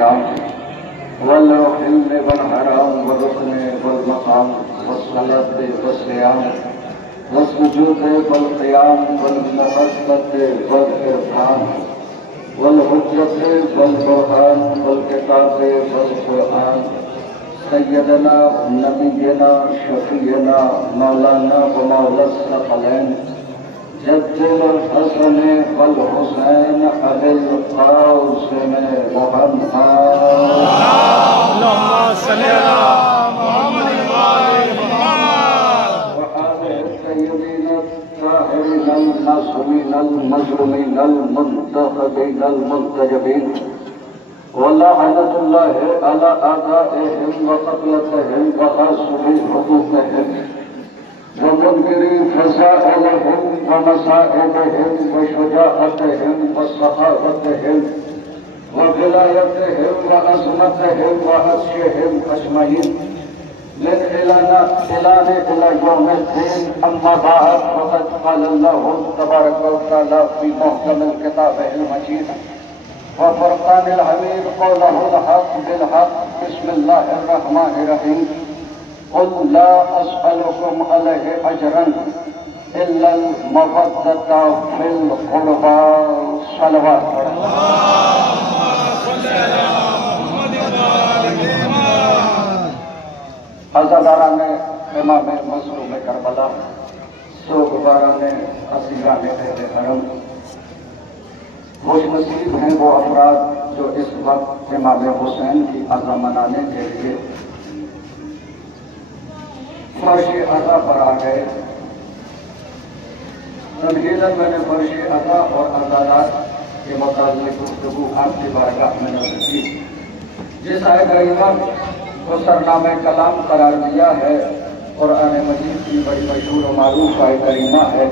والإكرام والحل والحرام والركن والمقام والصلاة والصيام والسجود والقيام والمحبة والعرفان والحجة والبرهان والكتاب والقرآن سيدنا نبينا شفينا مولانا ومولى الثقلين جد الحسن والحسين أبي القاسم محمد اللهم صل على محمد وآل محمد وآله الطيبين الطاهرين المعصومين المظلومين المنتخبين المنتجبين ولعنة الله على أعدائهم وقتلتهم وغاصبي حقوقهم ومنكري فسائلهم ومصائبهم وشجاعتهم وسخاوتهم وولايتهم وعظمتهم وعرشهم أجمعين من إلى يوم الدين. أما بعد فقد قال الله تبارك وتعالى في محكم الكتاب المجيد وفرقان الحميد قوله الحق بالحق بسم الله الرحمن الرحيم قل لا أسألكم عليه أجرا إلا المودة في القربى. صلوات. عزاداران امام مظلوم کربلا، سوگواران اسیران اہل حرم، خوش نصیب ہیں وہ افراد جو اس وقت امام حسین کی عزا منانے کے لیے فرش عزا پر آ گئے. تمہیداً میں نے فرش عزا اور عزادات کے متعلق گفتگو آپ کی بارگاہ میں نظر کی. جس آئے کریمہ کو سرنامہ کلام قرار دیا ہے قرآن مجید کی بڑی مشہور و معروف آئے کریمہ ہے،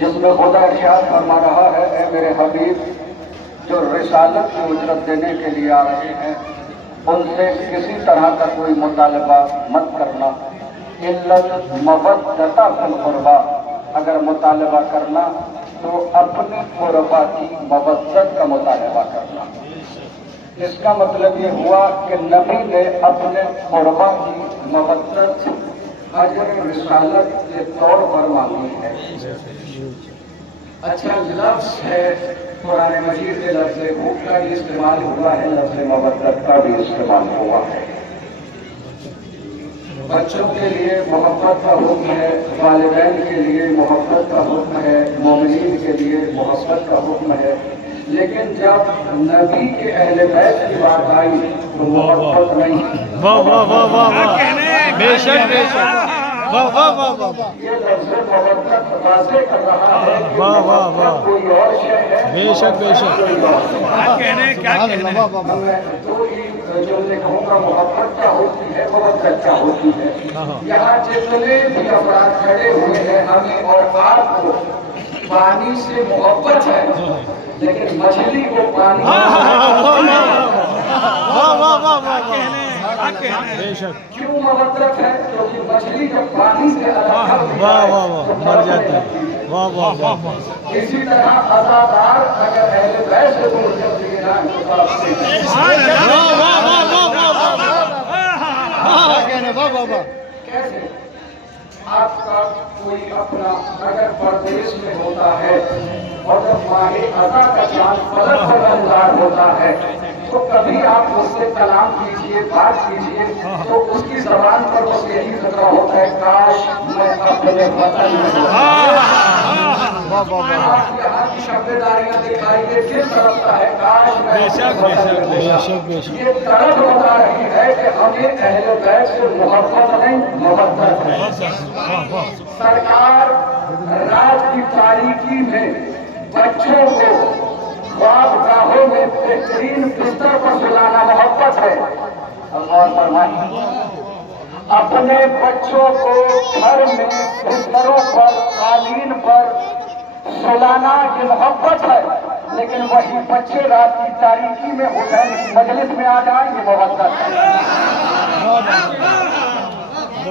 جس میں خدا ارشاد فرما رہا ہے اے میرے حبیب جو رسالت کو اجرت دینے کے لیے آ رہے ہیں ان سے کسی طرح کا کوئی مطالبہ مت کرنا. الا المودۃ فی القربیٰ، اگر مطالبہ کرنا تو اپنی قربا کی مودت کا مطالبہ کرنا. اس کا مطلب یہ ہوا کہ نبی نے اپنے قربا کی مودت اجر رسالت کے طور پر مانگی ہے. اچھا لفظ ہے قرآن مجید کے لفظ حب کا بھی استعمال ہوا ہے، لفظ مودت کا بھی استعمال ہوا ہے. بچوں کے لیے محبت کا حکم ہے، والدین کے لیے محبت کا حکم ہے، مومنین کے لیے محبت کا حکم ہے. لیکن جب نبی کے اہل بیت کی بات آئی تو محبت نہیں. واہ واہ واہ واہ واہ، بے شک بے شک، واہ واہ واہ واہ، یہ لفظ محبت واضح کر رہا ہے کہ واہ واہ واہ، کوئی اور شے ہے. بے شک بے شک. میں دو ہی جملے کہوں گا، محبت کیا ہوتی ہے، مودت کیا ہوتی ہے. یہاں جتنے بھی افراد کھڑے ہوئے ہیں ہمیں اور آپ کو پانی سے محبت ہے، لیکن مچھلی کو پانی واہ واہ واہ واہ، بے شک. کیوں مودت ہے؟ کیونکہ مچھلی جب پانی سے الگ واہ واہ واہ، مر جاتا ہے. واہ واہ واہ واہ. اسی طرح عزادار اگر اہل بیت سے دور کر دیے جائیں تو آپ سے کیسے آپ کا کوئی اپنا اگر پردیش میں ہوتا ہے اور جب ماہ عزا کا چاند فلک پر انگار ہوتا ہے تو کبھی آپ اس سے کلام کیجئے، بات کیجئے تو اس کی زبان پر بس یہی ذکر ہوتا ہے کاش میں اپنے وطن میں ہوتا. آپ یہاں کی شبداریاں دکھائیے، دل تڑپتا ہے کاش میں اپنے وطن میں ہوتا. یہ طرف بتا رہی ہے کہ ہمیں اہل بیت سے محبت نہیں محبت ہے. سرکار رات کی تاریکی میں بچوں کو خواب گاہوں میں بہترین بستر پر سلانا محبت ہے. غور فرمائیں، اپنے بچوں کو گھر میں بستروں پر قالین پر سلانا یہ محبت ہے، لیکن وہی بچے رات کی تاریکی میں حسین کی مجلس میں آ جائیں یہ محبت ہے.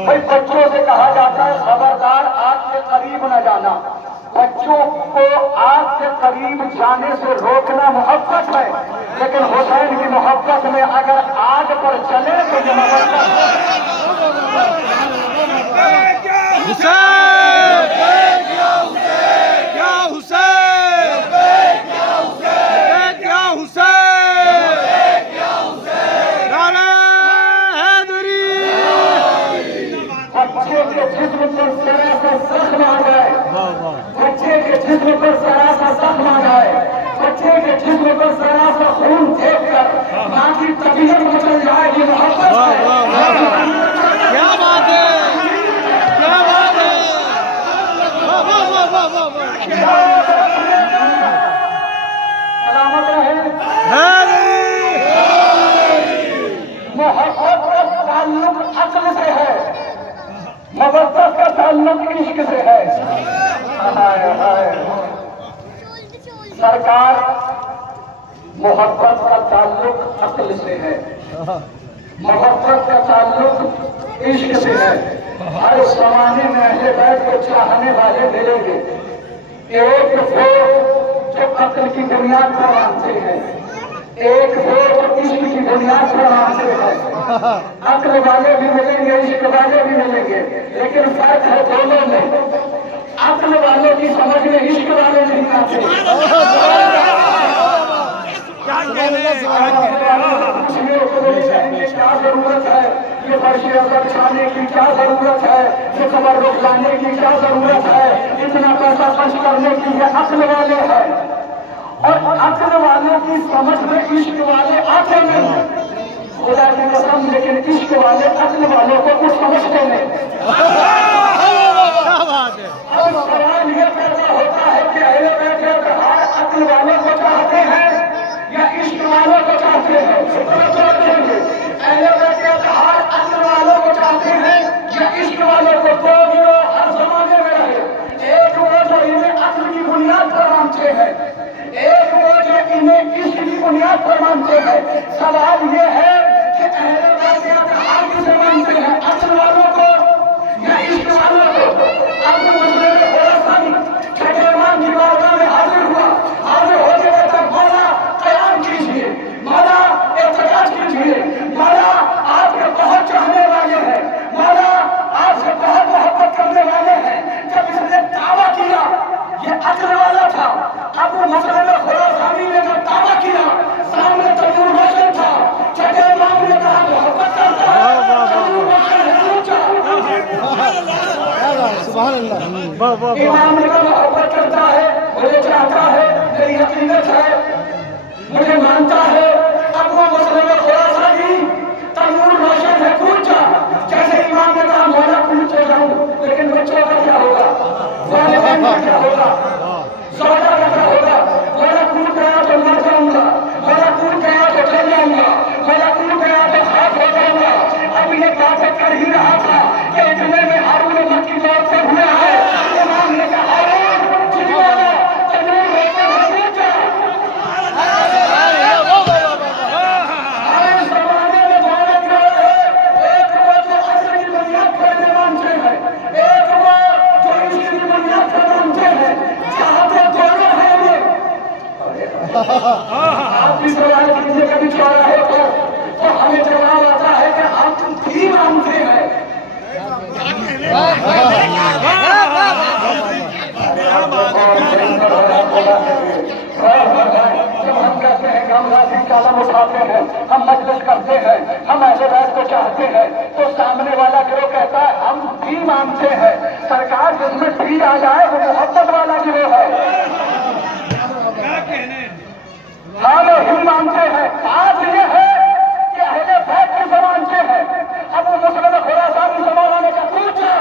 بھائی بچوں سے کہا جاتا ہے خبردار آگ کے قریب نہ جانا. بچوں کو آگ کے قریب جانے سے روکنا محبت ہے، لیکن حسین کی محبت میں اگر آگ پر چلے تو یہ محبت حسین کیا حسین کیا حسین نعرہ حیدری بچے کے جسم پر ذرا سا زخم آ جائے بچے کے جسم پر ذرا سا زخم آ جائے بچے کے جسم پر ذرا سا خون دیکھ کر ماں کی طبیعت مچل جائے یہ محبت ہے کیا بات ہے کیا بات ہے سلامت رہے محبت کا تعلق عقل سے ہے محبت کا تعلق عشق سے ہے سرکار محبت کا تعلق عقل سے ہے محبت کا تعلق عشق سے ہے ہر زمانے میں اہل بیت کو چاہنے والے ملیں گے ایک وہ جو عقل کی بنیاد پر مانتے ہیں ایک وہ جو عشق کی بنیاد پر مانتے ہیں عقل والے بھی ملیں گے عشق والے بھی ملیں گے لیکن فرق ہے دونوں میں عقل والوں کی سمجھ میں عشق والے نہیں آتے کیا ضرورت ہے یہ فرش اثر چھانے کی کیا ضرورت ہے یہ خبر رخ لانے کی کیا ضرورت ہے اتنا پیسہ خرچ کرنے کی یہ عقل والے ہیں اور عقل والوں کی سمجھ میں عشق والے آتے نہیں خدا کی قسم لیکن عشق والے عقل والوں کو کچھ سمجھتے نہیں اب سوال یہ پیدا ہوتا ہے کہ اہل بیت ہر عقل والوں کو چاہتے ہیں یا عشق والوں کو چاہتے ہیں اہل بیت ہر عقل والوں کو چاہتے ہیں یا عشق والوں کو تو ہر زمانے میں رہے ایک وہ جو انہیں عقل کی بنیاد پر مانتے ہیں ایک وہ جو انہیں عشق کی بنیاد پر مانتے ہیں سوال یہ ہے کہ اہل بیت ہر کسے مانتے ہیں عقل والوں کو یا عشق والوں کو اب مسئلے میں بڑا سانی چھٹے امام کی بارگاہ میں حاضر ہوا حاضر ہو کے کہتا مولا قیام کیجیے مولا احتجاج کیجیے مولا آپ کے بہت چاہنے والے ہیں مولا آپ سے بہت محبت کرنے والے ہیں جب اس نے دعویٰ کیا یہ عقل والا تھا اب وہ مسئلے میں خراسانی نے جو دعویٰ کیا سامنے تنور روشن تھا چھٹے امام نے کہا محبت کرتا ہے تنور روشن ہے اونچا سبحان اللہ امام نے کہا محبت کرتا ہے مجھے چاہتا ہے میری عقیدت ہے مجھے مانتا ہے اب وہ مسئلے میں خلاصہ کی تنور روشن ہے کونچا جیسے امام نے کہا مولا کونچے جاؤں لیکن بچوں کا کیا ہوگا والدین کا کیا ہوگا زوجہ کا کیا ہوگا مولا کونچ گیا تو مر جاؤں گا مولا کونچ گیا تو چل جاؤں گا مولا کونچ گیا تو خاص ہو جاؤں گا اب یہ بات کر ہی رہا تھا کہ اتنے میں ہارون مکی موت سے ہوا ہے امام نے کہا ہارون جنوانا تنور روشن ہے کونچا ہر زمانے میں دولت ہے ایک وہ جو عصر کی بنیاد پر مانتے ہیں ایک وہ جو عشق کی بنیاد پر مانتے ہیں چاہتے دونوں ہیں یہ آپ بھی سوال کیجیے کبھی چوراہے تو ہمیں جواب آتا ہے کہ ہم بھی مانتے ہیں جب ہم کہتے ہیں کہ ہم راضی کالم اٹھاتے ہیں ہم مجلس کرتے ہیں ہم اہل بیت کو چاہتے ہیں تو سامنے والا گروہ کہتا ہے ہم بھی مانتے ہیں سرکار جس میں بھی آ جائے وہ محبت والا گروہ ہے ہم ہی مانتے ہیں بات یہ ہے کہ اہل بیت کی مانتے ہیں اب وہ مسلم خراسانی زمانے کا پوچھا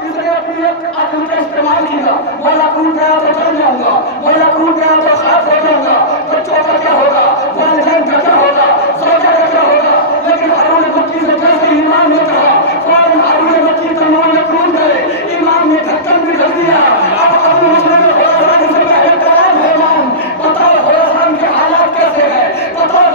اس نے اپنی عقل کا استعمال کیا مولا کون گیا تو چل جاؤں گا مولا کون گیا تو خاص ہو جاؤں گا بچوں کا کیا ہوگا والدین کا کیا ہوگا زوجہ کا کیا ہوگا لیکن ہارون مکی سے جیسے امام نے کہا فوراً ہارون مکی تنور میں کون گئے امام نے ڈھکن بھی رکھ دیا اب ابو مسلم خراسانی سے کہے کون ہے امام بتاؤ خراسان کے حالات کیسے ہیں بتاؤ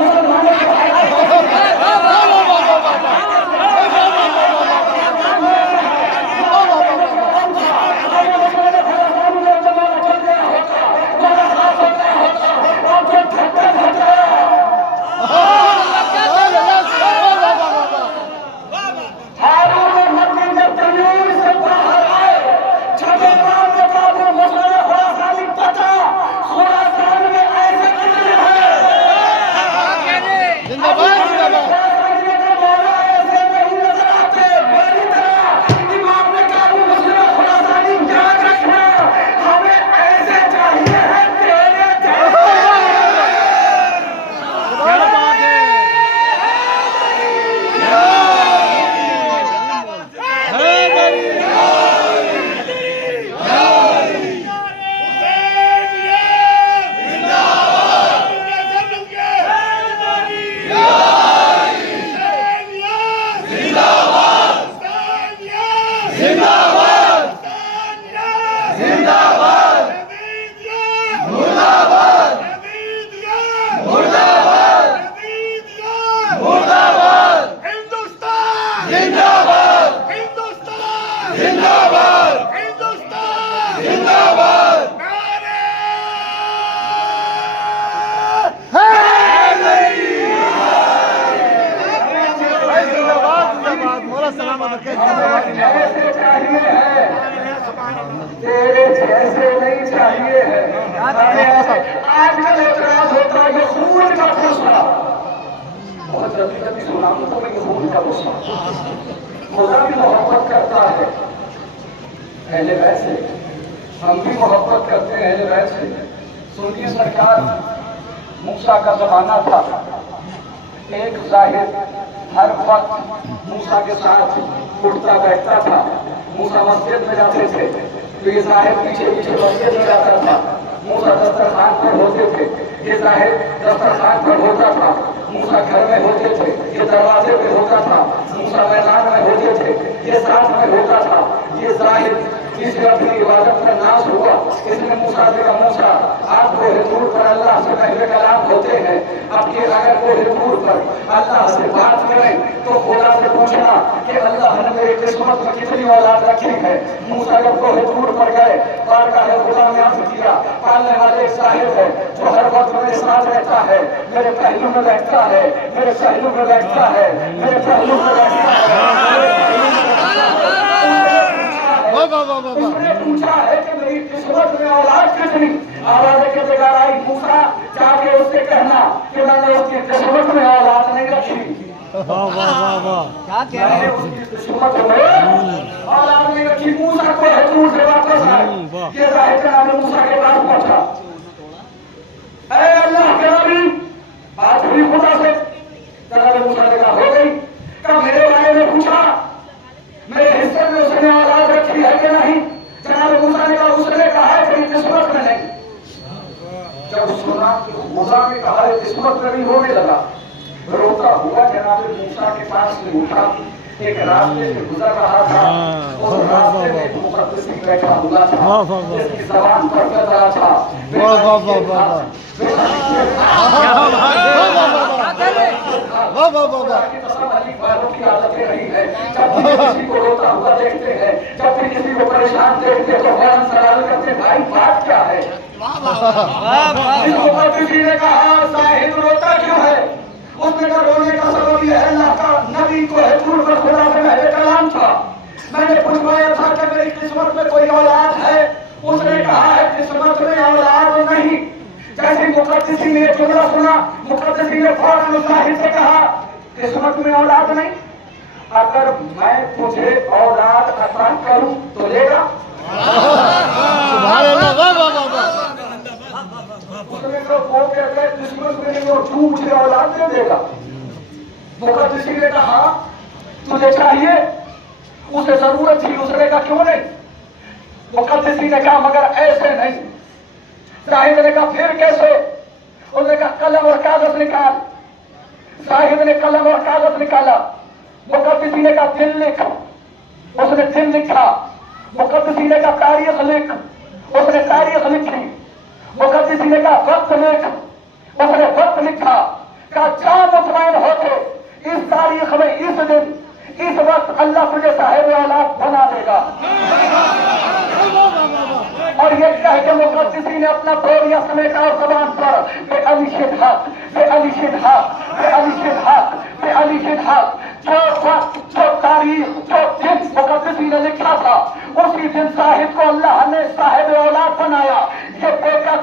جلدی جلدی سناؤں تو میں یہ خون کا غصہ خدا بھی محبت کرتا ہے اہل بیت سے، ہم بھی محبت کرتے ہیں اہل بیت سے۔ سنیے سرکار، موسیٰ کا زمانہ تھا، ایک ظاہر ہر وقت موسیٰ کے ساتھ اٹھتا بیٹھتا تھا۔ موسیٰ مسجد میں جاتے تھے تو یہ ظاہر پیچھے پیچھے مسجد میں جاتا تھا۔ موسیٰ دسترخوان پر ہوتے تھے، یہ ظاہر دسترخوان پر ہوتا تھا۔ موسیٰ گھر میں ہوتے تھے، یہ دروازے پہ ہوتا تھا۔ موسیٰ میدان میں ہوتے تھے، یہ ساتھ میں ہوتا تھا۔ یہ ظاہر اس نے اپنی عبادت کا ناز ہوا، اس نے موسیٰ سے کہا موسیٰ آپ کوہ طور پر اللہ سے پہلے کلام ہوتے ہیں، اب کہ اگر کوہ طور پر اللہ سے بات کریں تو خدا سے پوچھنا کہ اللہ نے میری قسمت میں کتنی اولاد رکھی ہے۔ موسیٰ جب کوہ طور پر گئے، بارگاہ خدا میں عرض کیا، پالنے والے صاحب ہے جو ہر وقت میرے ساتھ رہتا ہے، میرے پہلو میں بیٹھتا ہے، میرے پہلو میں بیٹھتا ہے، میرے پہلو میں بیٹھتا ہے۔ اس نے پوچھا ہے کہ میری قسمت میں اولاد کتنی؟ آواز کے بغیر آئی، موسیٰ جا کے اس سے کہنا کہ میں نے اس کی قسمت میں اولاد نہیں رکھی، میں نے اس کی قسمت میں اولاد نہیں رکھی۔ موسیٰ کو طور سے واپس آئے، یہ ظاہر جناب موسیٰ کے پاس پہنچا، اے اللہ کے نبی بات ہوئی خدا سے؟ جناب موسیٰ نے کہا ہو گئی۔ کہا میرے بارے میں پوچھا، میرے حصے میں اس نے اولاد رکھی ہے کہ نہیں؟ جناب موسیٰ نے کہا اس نے کہا ہے کہ قسمت میں نہیں۔ جب سنا کہ خدا نے کہا ہے قسمت میں نہیں، ہونے لگا، روتا ہوا جناب موسیٰ کے پاس سے اٹھا، ایک راستے سے گزر رہا تھا، اس راستے میں ایک مقدسی بیٹھا ہوا تھا جس کی زبان پر کہہ رہا تھا کی عادتیں رہی ہے، جب بھی کسی کو روتا ہوا دیکھتے ہیں، جب بھی کسی کو پریشان دیکھتے تو فوراً سوال کرتے بھائی بات کیا ہے؟ اس مقدسی نے کہا صاحب روتا کیوں ہے؟ اس نے کہا رونے کا سبب یہ ہے اللہ کا نبی کو طور پر خدا سے پہلے کلام تھا، میں نے پوچھوایا تھا کہ میری قسمت میں کوئی اولاد ہے، اس نے کہا ہے قسمت میں اولاد نہیں۔ جیسے مقدسی نے جملہ سنا، مقدسی نے فوراً ظاہر سے کہا قسمت میں اولاد نہیں، اگر میں تجھے اولاد عطا کروں تو لے گا؟ اس نے کہا وہ کہتا ہے قسمت میں نہیں اور تو مجھے اولاد دے دے گا۔ مقدسی نے کہا تجھے چاہیے؟ اسے ضرورت تھی، اس نے کہا کیوں نہیں؟ مقدسی نے کہا مگر ایسے نہیں۔ صاحب نے کہا پھر کیسے؟ اس نے کہا قلم اور کاغذ نکال۔ صاحب نے قلم اور کاغذ نکالا، مقدسی نے کہا دن لکھ، اس نے دن لکھا۔ مقدسی نے کہا تاریخ لکھ، اس نے تاریخ لکھی۔ مقدسی نے کہا وقت لکھ، اس نے وقت لکھا۔ کہا جا مطمئن ہوتے اس تاریخ میں اس دن اس وقت اللہ تجھے صاحب اولاد بنا دے گا۔ اور یہ کہہ کے مقدسی نے اپنا بوریا سمیٹا اور زبان پر بے علی شدحق، بے علی شدحق، بے علی شدحق، بے علی شدحق، جو وقت، جو تاریخ، جو دن مقدسی نے لکھا تھا اسی دن صاحب کو اللہ نے صاحب اولاد بنایا۔ یہ بیٹے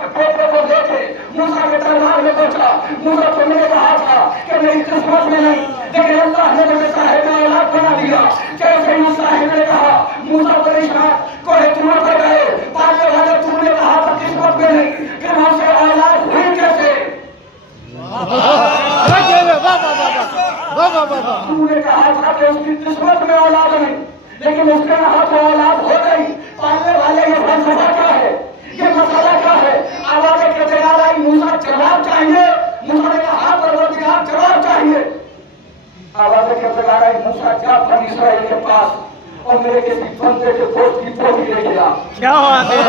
کو لے کے موسیٰ کے دربار میں پہنچا۔ موسیٰ تم نے کہا تھا کہ میری قسمت میں نہیں، لیکن اللہ نے مجھے صاحب اولاد بنا دیا۔ کیسے ہی صاحب نے کہا موسیٰ پریشان کوہ طور پر گئے، پالنے والے تم نے کہا تھا قسمت میں نہیں، پھر وہاں سے اولاد ہوئی کیسے؟ تم نے کہا تھا کہ اس کی قسمت میں اولاد نہیں، لیکن اس کے یہاں تو اولاد ہو گئی۔ پالنے والے یہ فلسفہ کیا ہے؟ یہ مسئلہ کیا ہے؟ آواز کے بغیر آئی، موسیٰ جواب چاہیے۔ موسیٰ نے کہا پروردگار جواب چاہیے۔ آواز کے بغیر آئی، موسیٰ جا بنی اسرائیل کے پاس اور میرے کسی بندے کے گوشت کی پوٹلی لے گیا۔ کیا بات ہے،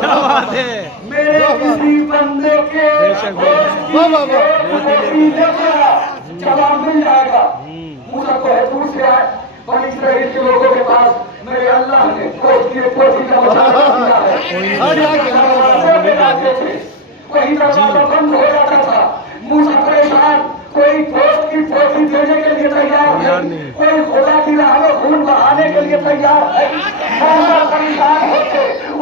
کیا بات ہے، میرے کسی بندے کے گوشت کی پوٹلی لے گیا، جواب مل جائے گا۔ موسیٰ کو طور سے آئے بنی اسرائیل کے لوگوں کے پاس، میرے اللہ نے گوشت کی پوٹلی کا مشاہدہ کیا ہے۔ وہی دروازہ بند ہو جاتا تھا، موسیٰ پریشان، کوئی گوشت کی پوٹلی دینے کے لیے تیار ہے، کوئی خدا کی راہ میں خون بہانے کے لیے تیار ہے۔ موسیٰ پریشان ہوتے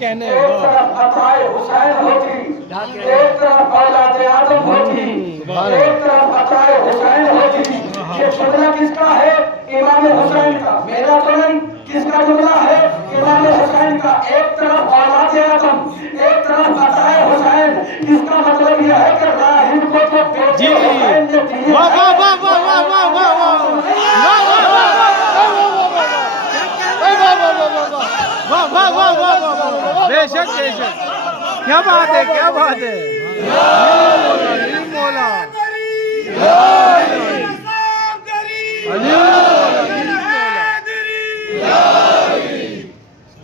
کہنے ایک طرف عطائے حسین ہوتی، ایک طرف اولاد آدم ہوتی، ایک طرف عطائے حسین ہوتی۔ یہ جملہ کس کا ہے؟ امام حسین کا، میرا تو نہیں۔ کس کا جملہ ہے؟ امام حسین کا۔ ایک طرف اولاد آدم، ایک طرف عطائے حسین۔ اس کا مطلب یہ ہے کہ راہب کو جو بیٹے حسین نے دیے واہ واہ واہ واہ واہ واہ واہ واہ واہ واہ واہ واہ، بے شک بے شک، کیا بات ہے کیا بات ہے، مولا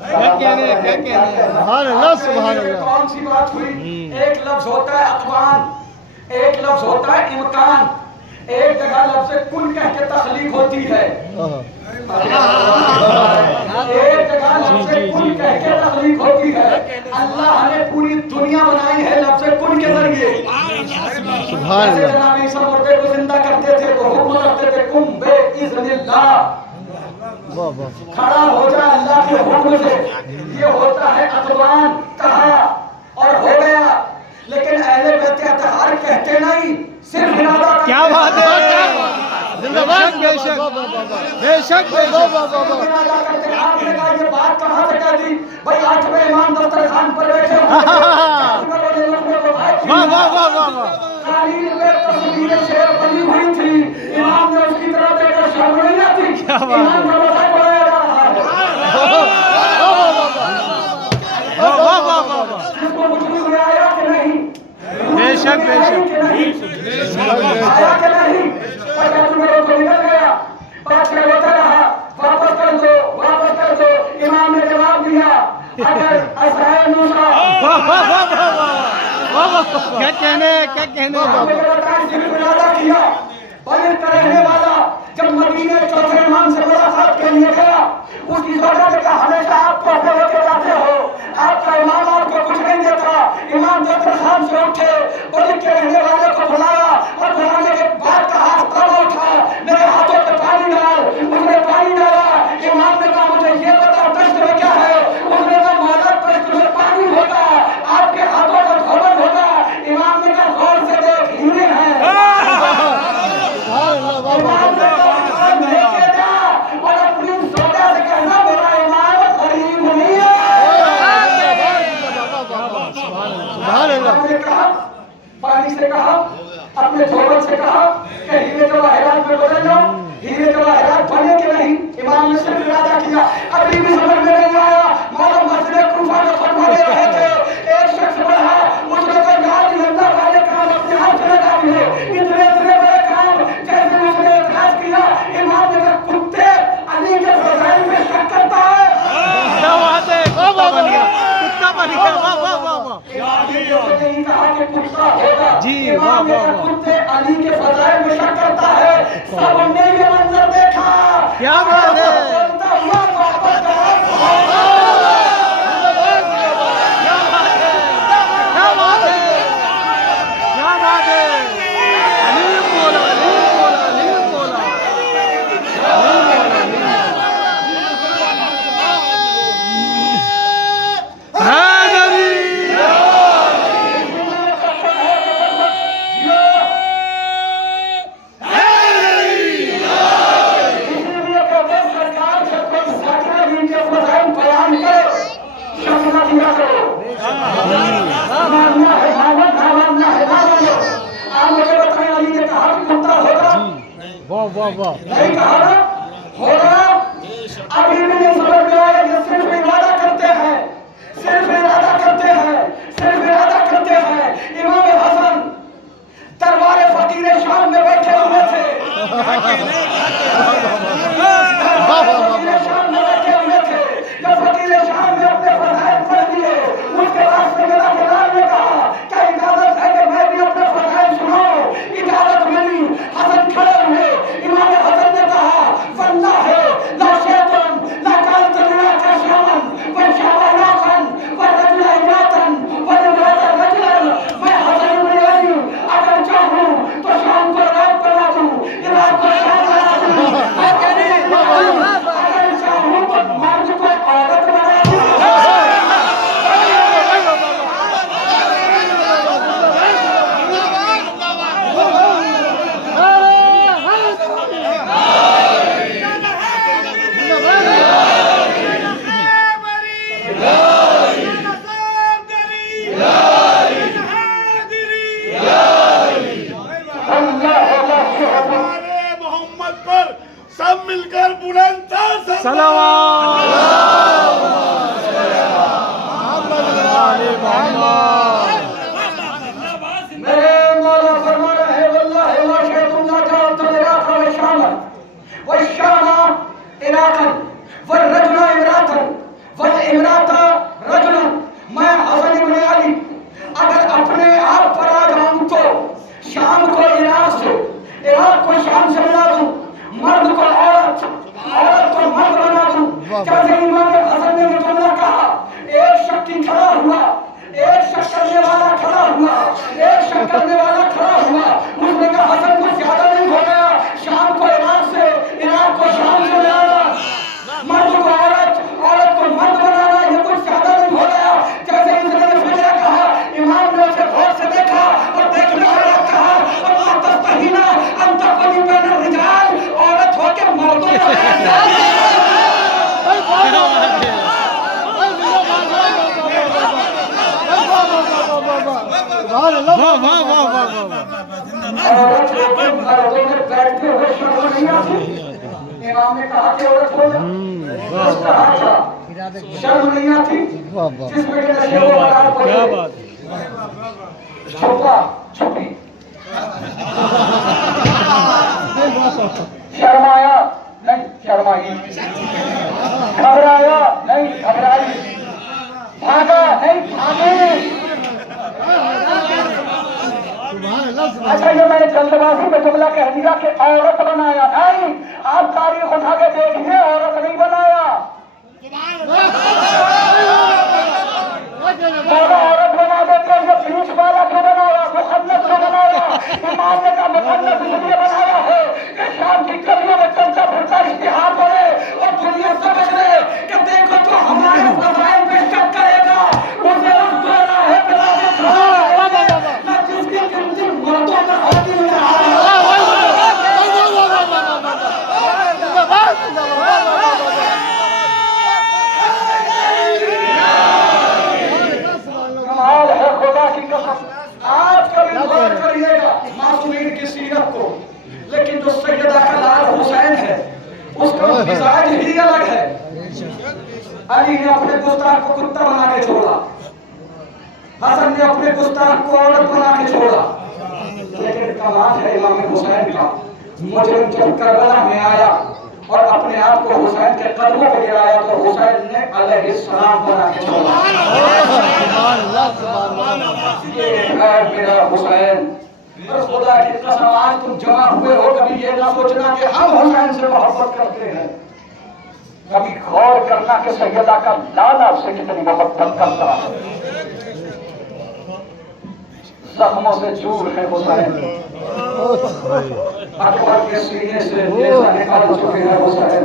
کیا کہنے ہیں کیا کہنے ہیں، سبحان اللہ سبحان اللہ۔ کون سی بات ہوئی؟ ایک لفظ ہوتا ہے اقوان، ایک لفظ ہوتا ہے امکان، ایک جگہ لفظ کن کہہ کے تخلیق ہوتی ہے، ایک جگہ لفظ کن کہہ کے تخلیق ہوتی ہے۔ اللہ نے پوری دنیا بنائی ہے لفظ کن کے ذریعے۔ سبحان جیسے اللہ، جناب عیسیٰ مردے کو زندہ کرتے تھے تو حکم کرتے تھے کن بے اذن اللہ، واہ واہ، کھڑا ہو جا اللہ کے حکم سے۔ یہ ہوتا ہے اقوان، کہا اور ہو گیا۔ لیکن اہل بیت اطہار کہتے نہیں، صرف ارادہ کرتے۔ کیا بات ہے، بے شک بے شک بے شک بے شک، ارادہ کرتے۔ آپ نے کہا یہ بات کہاں سے کہہ دی؟ بھائی 8ویں امام دسترخوان پر بیٹھے ہوئے تھے، واہ واہ واہ واہ واہ، قالین پہ تصویر شیر بنی ہوئی تھی، امام نے اس کی طرف دیکھ کر شرم نہیں آتی؟ کیا بات ہے، امام کا مذہب بنایا جا رہا ہے۔ واہ واہ واہ واہ واہ، جس کو مجھے میں آیا کہ نہیں؟ بے شک بے شک، آیا کہ نہیں؟ پتا تمہیں تو نکل گیا، بات کر ہوتا رہا، واپس کر دو واپس کر دو۔ امام نے جواب دیا اگر عصائے موسیٰ، واہ واہ واہ واہ واہ واہ، کیا کہنے ہیں کیا کہنے ہیں، آپ نے بتایا صرف ارادہ کیا۔ بدر کا رہنے والا جب مدینے چوتھے امام سے ملاقات کے لیے گیا، اس کی زوجہ نے کہا ہمیشہ آپ کو اپنے لے کے جاتے ہو، آپ کا امام آپ کو کچھ نہیں دیتا۔ امام دسترخوان سے اٹھے، بدر کے رہنے والے کو بلایا اور بلانے کے بعد کہا توبہ اٹھا، میرے ہاتھوں پہ پانی ڈال۔ اس نے پانی ڈالا۔ امام نے کہا مجھے یہ بتا دشت میں کیا ہے؟ اس نے کہا مولا دشت میں پانی ہوگا، آپ کے ہاتھوں کا دھوبن ہوگا۔ امام نے کہا غور سے دیکھ، ہیرے ہیں۔ امام نے کہا لے کے جا اور اپنی زوجہ سے کہنا میرا امام غریب نہیں ہے۔ سبحان اللہ، نے کہا پانی سے کہا، اپنے دھوبن سے کہا کہ ہیرے جواہرات میں بدل جاؤ، ہیرے جواہرات بنے کہ نہیں؟ امام نے صرف ارادہ کیا۔ ابھی بھی سمجھ میں نہیں آیا۔ مولا مسجد کوفہ میں خطبہ دے رہے تھے، ایک شخص بڑھا، اس نے کہا یا علی اللہ والے کام اپنے ہاتھ سے لگا دیے، اتنے اتنے بڑے کام۔ جیسے اس نے اعتراض کیا، امام نے کہا کتے علی کے فضائل میں شک کرتا ہے۔ کیا بات ہے، کتا بن گیا کتا بن گیا، واہ واہ واہ واہ، نہیں کہا کہ کتا ہوگا، جی، امام نے واہ، کہا واہ، کتے علی کے فضائل میں شک کرتا ہے۔ سب نے یہ منظر دیکھا، کیا بات ہے، بولتا ہوا واپس کہا کیا بات ہے، کیا بات ہے، کیا بات ہے، علیم مولا علیم مولا علیم مولا، واہ واہ واہ، نہیں کہا نا ہوگا۔ ابھی بھی نہیں سمجھ میں آیا کہ صرف ارادہ کرتے ہیں، صرف ارادہ کرتے ہیں، صرف ارادہ کرتے ہیں۔ امام حسن دربار فقیر شام میں بیٹھے ہوئے تھے، فقیر شام میں بیٹھے ہوئے تھے۔ جب فقیر شام نے اپنے فضائل پڑھ دیے، اس کے بعد سیدنا بلال نے کہا کیا اجازت ہے کہ میں بھی اپنے فضائل سناؤں؟ اجازت ملی۔ حسن کھڑے ہوئے، امام حسن نے کہا واللہ ہے میرے مولا فرما رہے ہیں واللہ ما شئتم لا جعلت العراق والشام والشام عراقا والرجل امراتا والامراتا رجلا. میں حسن ابن علی اگر اپنے آپ پر آ جاؤں تو شام کو عراق سے، عراق کو شام سے ملا دوں، مرد کو عورت، عورت کو مرد بنا دوں. جیسے امام حسن نے یہ جملہ کہا، ایک شخصی کھڑا ہوا، ایک شخص کرنے والا کھڑا ہوا، ایک شخص کرنے والا کھڑا ہوا. اس نے کہا حسن کچھ زیادہ نہیں ہو گیا، شام کو عراق سے، عراق کو شام سے ملانا، مرد کو عورت، عورت کو مرد بنانا، یہ کچھ زیادہ نہیں ہو گیا. جیسے اس نے فجر کہا، امام نے اسے غور سے دیکھا اور دیکھنے والا کہا اللہ تستحینا ان تقوی بین الرجال، عورت ہو کے مردوں مردوں میں بیٹھتے ہوئے شرم نہیں آتی. امام نے کہا کہ عورت ہو جا، اس کہا تھا شرم نہیں آتی. جس میں کہ نشے و بدار پڑے چھپا چھپی، شرمایا نہیں شرمائی، گھبرایا نہیں گھبرائی، بھاگا نہیں بھاگی. اچھا یہ میں نے جلد بازی میں جملہ کہہ دیا کہ عورت بنایا نہیں. آپ تاریخ اٹھا کے دیکھیے، عورت نہیں بنایا. مولا عورت بنا دیتے ہیں، یہ بیچ والا کیوں بنایا، مخنث کیوں بنایا؟ امام نے کہا مخنث اس لیے بنایا ہے کہ شام کی گلیوں میں چلتا پھرتا اشتہار پڑے اور دنیا سمجھ لے کہ دیکھو تو ہمارے فضائل پہ شک کرے گا، اسے اس دولا ہے بلا کے کھڑا نہ جس کی گنتی مردوں میں ہوتی ہے. کمال ہے خدا کی قسم. آج کبھی غور کریے گا معصومین کی سیرت کو، لیکن جو سیدہ کا لال حسین ہے اس کا مزاج ہی الگ ہے. علی نے اپنے گستاخ کو کتا بنا کے چھوڑا، حسن نے اپنے گستاخ کو عورت بنا کے چھوڑا. لیکن کمال ہے امام حسین کا، مجرم جب کربلا میں آیا اور اپنے آپ کو حسین کے قدموں پہ گرایا تو حسین نے علیہ السلام بنا کے چھوڑا. اے میرا حسین، اور خدا کی قسم آج تم جمع ہوئے ہو، کبھی یہ نہ سوچنا کہ ہم حسین سے محبت کرتے ہیں، کبھی غور کرنا کہ سیدہ کا لالا سے کتنی محبت کرتا ہے. زخموں سے چور ہے حسین، اکبر کے سینے سے نیزہ نکال چکے ہیں حسین،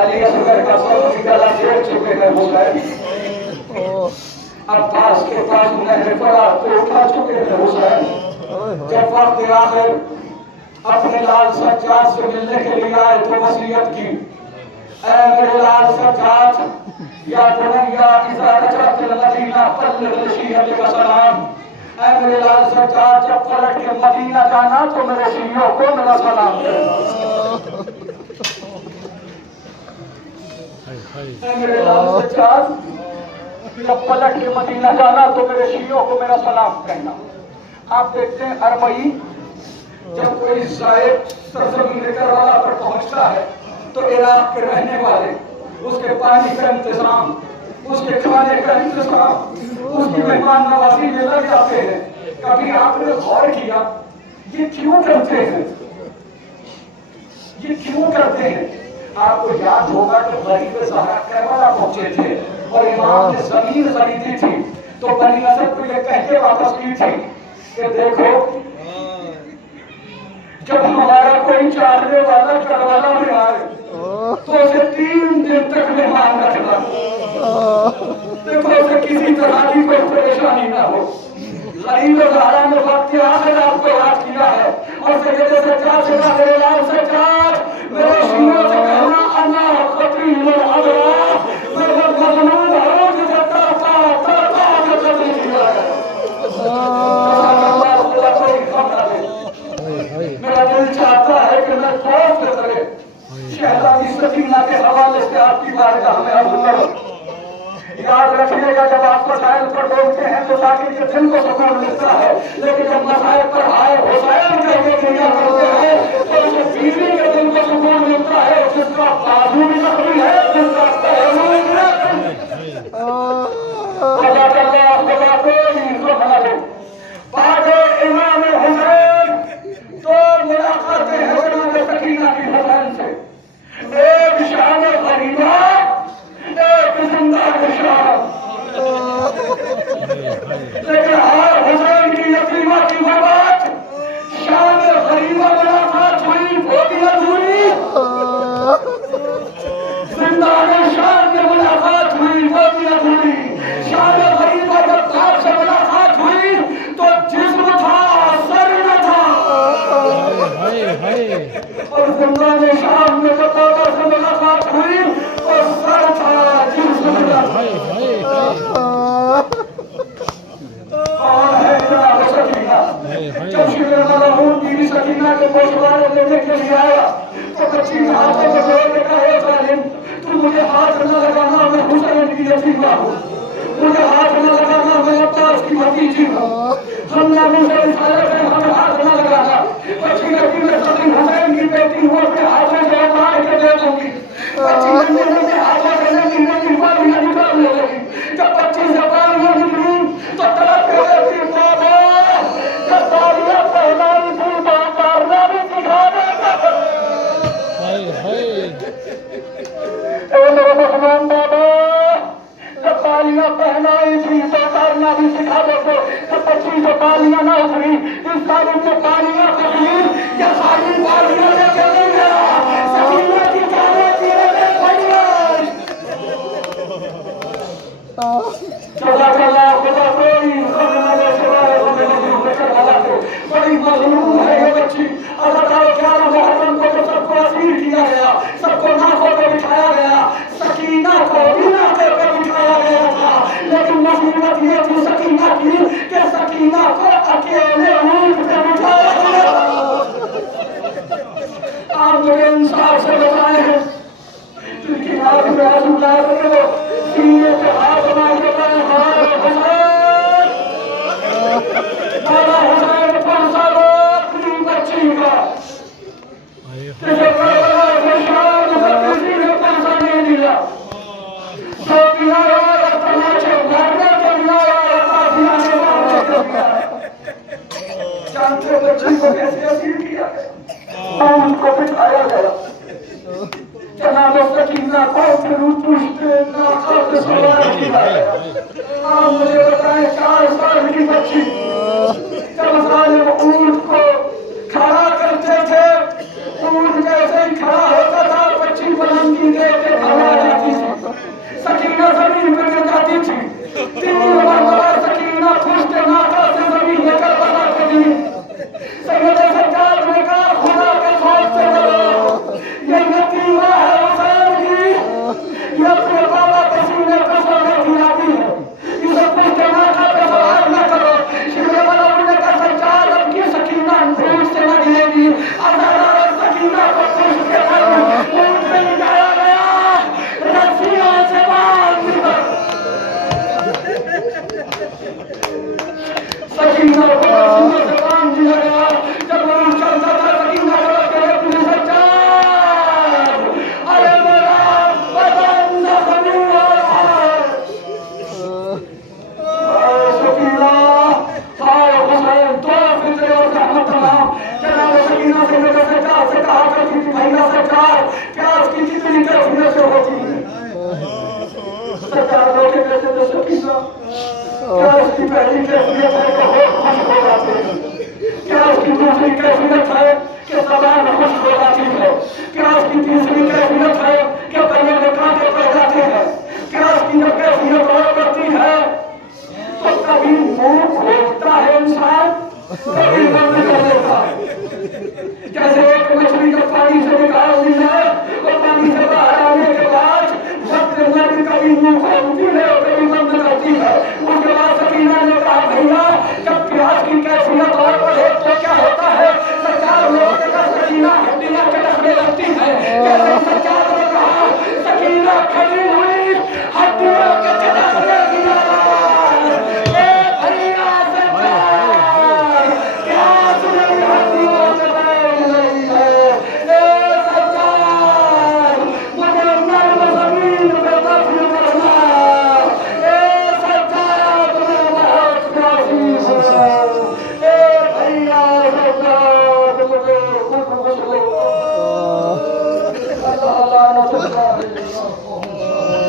علی اصغر کا سر گلا جھیل چکے ہیں حسین، عباس کے پاس نہر فرات کو اٹھا چکے ہیں حسین. جب وقت آخر اپنے لال سجاد سے ملنے کے لیے آئے تو وصیت کی، اے میرے لال سجاد، یا بنیا اذا رجعت المدینہ بلغ لشیعتک سلام. اے میرے لال سجاد، جب پلٹ کے مدینہ جانا تو میرے شیعوں کو میرا سلام دے. اے میرے لال سجاد، جب پلٹ کے مدینہ جانا تو میرے شیعوں کو میرا سلام کہنا. آپ دیکھتے ہیں ارمئی جب کوئی زائد سرزمین کربلا پر پہنچتا ہے تو عراق کے رہنے والے اس کے پانی کا انتظام، اس کے کھانے کا انتظام، اس کی مہمان نوازی میں لگ جاتے ہیں. کبھی آپ نے غور کیا یہ کیوں کرتے ہیں، یہ کیوں کرتے ہیں؟ آپ کو یاد ہوگا کہ غریب زہرا کربلا پہنچے تھے اور امام نے زمین خریدی تھی تو بنی اسد کو یہ کہہ کے واپس کی تھی کہ دیکھو جب ہمارا کوئی چاہنے والا کربلا میں آئے تو اسے 3 دن تک مہمان رکھنا، دیکھو اسے کسی طرح کی کوئی پریشانی نہ ہو. غریب زہرا نے وقت آخر آپ کو یاد کیا ہے اور سید سجاد سے کہا میرے لال سجاد، میرے شیعوں سے کہنا انا خطیب الابرار، میں وہ مظلوم ہوں جسے تڑپا کے قتل کیا ہے. میرا دل چاہتا ہے کہ میں خوف کے طرح شہزادی سکینہ کے حوالے فضل سے آپ کی بارگاہ میں عرض کروں، یاد رکھیے گا جب آپ مسائل پر بولتے ہیں تو تاکہ کے دل کو سکون ملتا ہے، لیکن جب مسائل پر آئے حسین کر کے دنیا کرتے ہیں تو اسے بیوی کے دل کو سکون ملتا ہے، جس کا بازو بھی زخمی ہے، جس کا پہلو بھی زخمی ہے۔ خدا اللہ خدا کوئی کو بنا دو۔ بعد امام حسین تو ملاقاتیں ہیں جناب سکینہ کی حسین سے، ایک شام غریبہ، ایک زندہ شام، لیکن حسین کی یتیمہ کی برباد شام غریبہ ملاقات ہوئی وہ بھی ادھوری، زندہ شام میں ملاقات ہوئی وہ بھی ادھوری۔ شام غریبہ جب آپ سے ملاقات ہوئی تو جسم تھا سر نہ تھا، اور زندہ شام میں جب آپ سے ملاقات ہوئی تو سر تھا جسم نہ تھا۔ کون ہے جناب سکینہ؟ جب شیر مرحوم بیوی سکینہ کے گوشوارے لینے کے لیے آیا تو بچی نے ہاتھوں میں جوڑ کے کہا، اے ظالم تو مجھے ہاتھ نہ لگانا، میں حسین کی یتیمہ ہوں، مجھے ہاتھ نہ لگانا، میں عباس کی بھتیجی ہوں، ہم ناموں سے رسالت ہے، ہمیں ہاتھ نہ لگانا۔ بچی نے کی میں سکین حسین کی بیٹی ہوں، اپنے ہاتھوں سے مار کے دے دوں گی۔ بچی نے اپنے ہاتھوں سے نہیں پالیاں نکالنے لگی، جب بچی سے پالیاں نکلی تو تڑپ کے دیتی، بابا جب پالیاں پہنائی تھی تو مارنا بھی سکھا دیتا۔ اے میرے مسلمان بابا، جب پالیاں پہنائی تھی تو مارنا بھی سکھا دیتے، جب بچی سے پالیاں نہ اتری، اس ظالم نے پالیاں پکڑی، یا ساری پالیاں لے کے نہیں گیا، سکینہ کی جانیں تیرے میں پڑیاں۔ جزاک اللہ خدا کوئی خدمہ دے سوائے ہمیں مظلوم لے کر بھلا کے، بڑی مظلوم ہے یہ بچی۔ اللہ تعالیٰ 11 محرم کو جو سب کو اسیر کیا گیا، سب کو ناکوں پہ بٹھایا گیا، سکینہ کو بھی ناکے پہ بٹھایا گیا تھا، لیکن مصیبت یہ تھی سکینہ کی کہ سکینہ کو اکیلے اونٹ پہ بٹھایا گیا۔ آپ مجھے انصاف سے بتائیں ہیں، جن کی آنکھ میں آنسو لا رہے ہو، سینے پہ ہاتھ مار کے کہا، ہائے حسین، مولا حسین 5 سال اپنی بچی کا، تجھے کربلا کے شام میں کسی نے پیسہ نہیں دیا، جو بھی آیا تماچے مارنے کے لیے آیا، قافیہ نے مارنے کے لیے آیا۔ جانتے بچی کو کیسے اسیر کیا گیا؟ ان کو بٹھایا گیا، جناب سکینہ کو پھر پوچھتے ناکہ سے سوار کیا گیا۔ آپ مجھے بتائیں 4 سال کی بچی، جب ظالم اونٹ کو کھڑا کرتے تھے، اونٹ جیسے ہی کھڑا ہوتا تھا بچی بلندی دے کے کھڑا جاتی تھی، سکینہ زمین پہ گر جاتی تھی۔ 3 مرتبہ سکینہ پوچھتے ناکہ سے زمین لے کر بنا کے دی۔ سید سجاد نے کہا، خدا کے خوف سے ڈرو، یہ یتیمہ ہے حسین کی، یہ اپنے بابا کے سینے پہ سونے کی آتی ہے، اسے پوچھتے ناکہ پہ سوال نہ کرو۔ شیر مرحوم نے کہا، سجاد اب کی سکینہ اونٹ سے نہ گرے گی، اب سکینہ کو پوچھ کے اونٹ سے لٹایا گیا، رسیوں سے باندھ کر لعنت اللہ